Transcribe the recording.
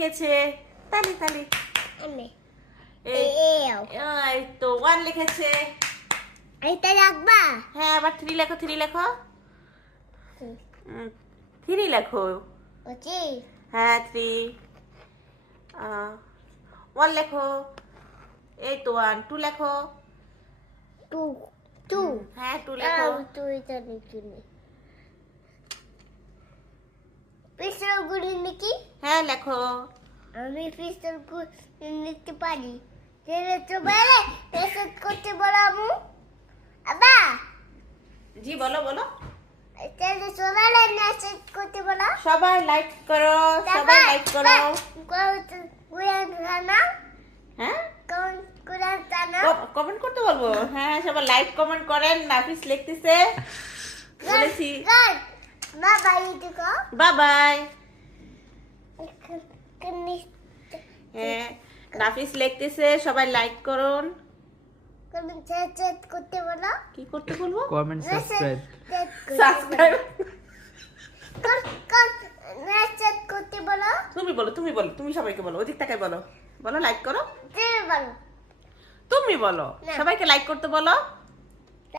লিখেছে তালি তালি। আমি এই তো 1 লিখেছে। এটা রাখবা। হ্যাঁ, আবার 3 লেখো, 3 লেখো। 3 লেখো। ওকে হ্যাঁ 3। 1 লেখো। এই তো 1। 2 লেখো। টু টু হ্যাঁ 2 লেখো। টু এটা লিখিনি পিস্তল গুলি নাকি হ্যাঁ লেখো। আমি পিস্তল গুলি নিতে পারি তেরে তো বাইরে মেসেজ করতে বলামু আবা জি বলো বলো। তেরে সোনালে মেসেজ করতে বলা সবাই লাইক করো, সবাই লাইক করো। কুয়ান জানা হ্যাঁ কোন কুয়ান জানা কমেন্ট করতে বলবো। হ্যাঁ সবাই লাইক কমেন্ট করেন। নাফিস লিখতেছে বলেছি। মা বাই দিকো বাই বাই। কনি হ্যাঁ নাফিস লিখতেছে সবাই লাইক করুন। কনি চেট করতে বলা কি করতে বলবো? Comment subscribe subscribe. কোন মেসেজ করতে বলা তুমি বলো, তুমি বলো, তুমি সবাইকে বলো, ওদিক তাকাই বলো, বলো লাইক করো। তুমি বলো তুমি বলো না। সবাইকে লাইক করতে বলো।